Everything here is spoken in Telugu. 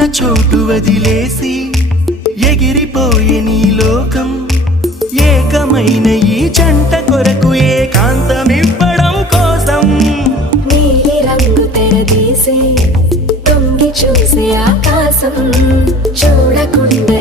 ఉన్న చోటు వదిలేసి ఎగిరిపోయే నీ లోకం ఏకమైన ఈ జంట కొరకు ఏకాంతమివ్వడం కోసం నీలి రంగు తెరదీసే తొంగి చూసే ఆకాశం చూడకుండా